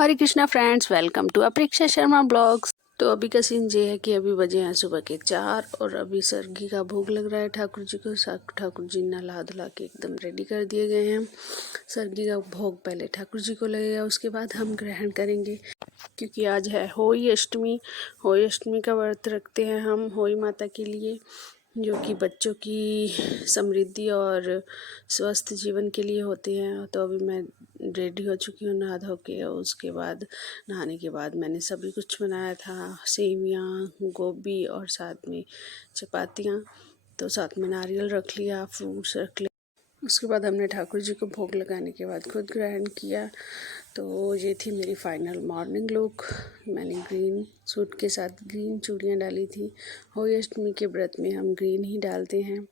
Hare Krishna friends, welcome to Apeksha Sharma blogs. तो अभी का सीन ये है कि अभी बजे हैं सुबह के 4 और अभी सरगी का भोग लग रहा है ठाकुर जी को। ठाकुर जी नहा धुला के एकदम रेडी कर दिए गए हैं। सरगी का भोग पहले ठाकुर जी को लगेगा, उसके बाद हम ग्रहण करेंगे, क्योंकि आज है होई अष्टमी। होई अष्टमी का व्रत रखते हैं हम होई माता के लिए, जो कि बच्चों की समृद्धि और स्वस्थ जीवन के लिए होते हैं। तो अभी मैं रेडी हो चुकी हूँ नहा धो के, और उसके बाद नहाने के बाद मैंने सभी कुछ बनाया था, सेवियाँ, गोभी और साथ में चपातियाँ। तो साथ में नारियल रख लिया, फ्रूट्स रख लिया। उसके बाद हमने ठाकुर जी को भोग लगाने के बाद खुद ग्रहण किया। तो ये थी मेरी फाइनल मॉर्निंग लुक। मैंने ग्रीन सूट के साथ ग्रीन चूड़ियाँ डाली थी। होली अष्टमी के व्रत में हम ग्रीन ही डालते हैं,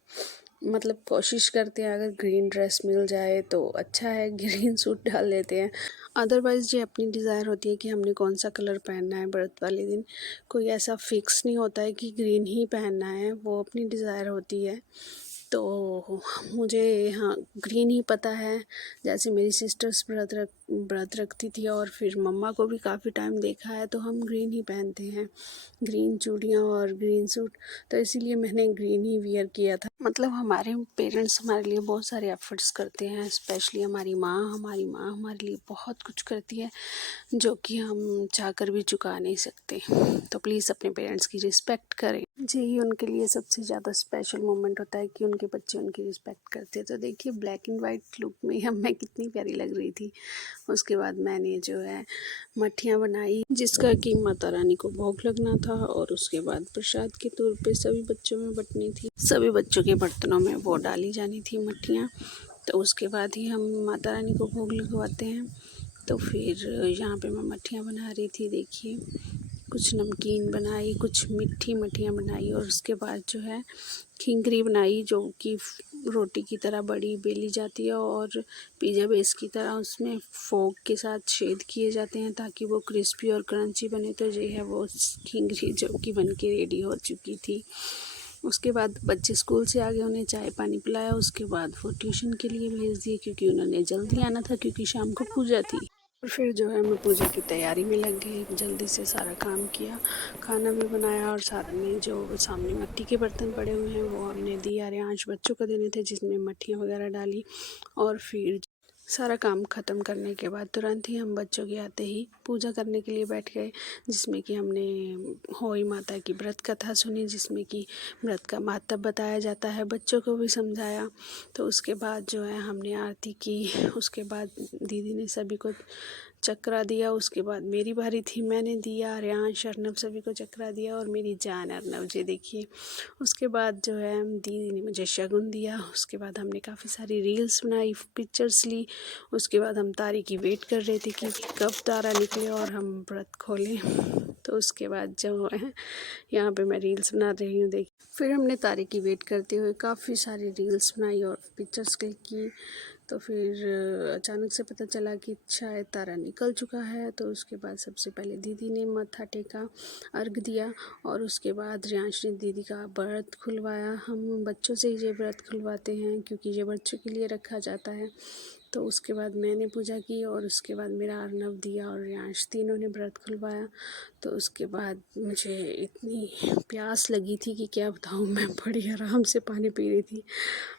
मतलब कोशिश करते हैं अगर ग्रीन ड्रेस मिल जाए तो अच्छा है, ग्रीन सूट डाल लेते हैं। अदरवाइज़ ये अपनी डिज़ायर होती है कि हमने कौन सा कलर पहनना है व्रत वाले दिन। कोई ऐसा फिक्स नहीं होता है कि ग्रीन ही पहनना है, वो अपनी डिज़ायर होती है। तो मुझे हाँ ग्रीन ही पता है। जैसे मेरी सिस्टर्स व्रत रखती थी और फिर मम्मा को भी काफ़ी टाइम देखा है, तो हम ग्रीन ही पहनते हैं, ग्रीन चूड़ियाँ और ग्रीन सूट। तो इसीलिए मैंने ग्रीन ही वियर किया था। मतलब हमारे पेरेंट्स हमारे लिए बहुत सारे एफर्ट्स करते हैं, स्पेशली हमारी माँ हमारे लिए बहुत कुछ करती है, जो कि हम चाहकर भी चुका नहीं सकते। तो प्लीज़ अपने पेरेंट्स की रिस्पेक्ट करें। यही उनके लिए सबसे ज़्यादा स्पेशल मोमेंट होता है कि उनके बच्चे उनकी रिस्पेक्ट करते हैं। तो देखिए ब्लैक एंड वाइट लुक में हम मैं कितनी प्यारी लग रही थी। उसके बाद मैंने जो है मठियाँ बनाई, जिसका कि माता रानी को भोग लगना था, और उसके बाद प्रसाद के तौर पे सभी बच्चों में बंटनी थी। सभी बच्चों के बर्तनों में वो डाली जानी थी मठियाँ। तो उसके बाद ही हम माता रानी को भोग लगवाते हैं। तो फिर यहाँ पे मैं मठियाँ बना रही थी, देखिए कुछ नमकीन बनाई, कुछ मीठी मठियाँ बनाई, और उसके बाद जो है खिंगरी बनाई, जो कि रोटी की तरह बड़ी बेली जाती है और पिज़्ज़ा बेस की तरह उसमें फोक के साथ छेद किए जाते हैं ताकि वो क्रिस्पी और क्रंची बने। तो ये है वो खिंगरी जो कि बन के रेडी हो चुकी थी। उसके बाद बच्चे स्कूल से आ गए, उन्हें चाय पानी पिलाया। उसके बाद वो ट्यूशन के लिए भेज दिए, क्योंकि उन्होंने जल्दी आना था, क्योंकि शाम को पूजा थी। और फिर जो है मैं पूजा की तैयारी में लग गई, जल्दी से सारा काम किया, खाना भी बनाया, और साथ में जो सामने मिट्टी के बर्तन पड़े हुए हैं वो हमने दिया रेंज बच्चों को देने थे, जिसमें मट्टियाँ वगैरह डाली। और फिर सारा काम ख़त्म करने के बाद तुरंत ही हम बच्चों के आते ही पूजा करने के लिए बैठ गए, जिसमें कि हमने होई माता की व्रत कथा सुनी, जिसमें कि व्रत का महत्व बताया जाता है, बच्चों को भी समझाया। तो उसके बाद जो है हमने आरती की। उसके बाद दीदी ने सभी को चक्रा दिया। उसके बाद मेरी बारी थी, मैंने दिया, आर्यांश अर्नब सभी को चक्रा दिया, और मेरी जान अर्नब जी देखिए। उसके बाद जो है दीदी ने मुझे शगुन दिया। उसके बाद हमने काफ़ी सारी रील्स बनाई, पिक्चर्स ली। उसके बाद हम तारे की वेट कर रहे थे कि कब तारा निकले और हम व्रत खोलें। तो उसके बाद जो है यहाँ पे मैं रील्स बना रही हूँ, देख। फिर हमने तारे की वेट करते हुए काफ़ी सारी रील्स बनाई और पिक्चर्स क्लिक की। तो फिर अचानक से पता चला कि शायद तारा निकल चुका है। तो उसके बाद सबसे पहले दीदी ने मत्था टेका, अर्घ दिया, और उसके बाद रियांश ने दीदी का व्रत खुलवाया। हम बच्चों से ये व्रत खुलवाते हैं, क्योंकि ये बच्चों के लिए रखा जाता है। तो उसके बाद मैंने पूजा की, और उसके बाद मेरा अर्नब दिया और रियांश, तीनों ने व्रत खुलवाया। तो उसके बाद मुझे इतनी प्यास लगी थी कि क्या बताऊँ, मैं बड़ी आराम से पानी पी रही थी।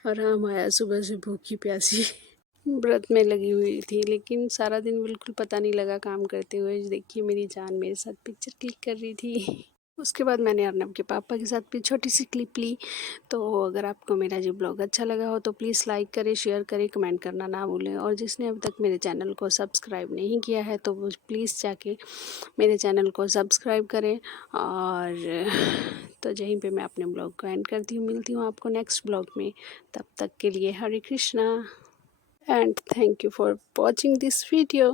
आराम आया, सुबह से भूखी प्यासी व्रत में लगी हुई थी, लेकिन सारा दिन बिल्कुल पता नहीं लगा काम करते हुए। देखिए मेरी जान मेरे साथ पिक्चर क्लिक कर रही थी। उसके बाद मैंने अर्नब के पापा के साथ भी छोटी सी क्लिप ली। तो अगर आपको मेरा ये ब्लॉग अच्छा लगा हो तो प्लीज़ लाइक करें, शेयर करें, कमेंट करना ना भूलें। और जिसने अभी तक मेरे चैनल को सब्सक्राइब नहीं किया है तो वो प्लीज़ जाके मेरे चैनल को सब्सक्राइब करें। और तो यहीं पे मैं अपने ब्लॉग को एंड करती हूँ। मिलती हूँ आपको नेक्स्ट ब्लॉग में। तब तक के लिए हरे Krishna, and thank you for watching this video.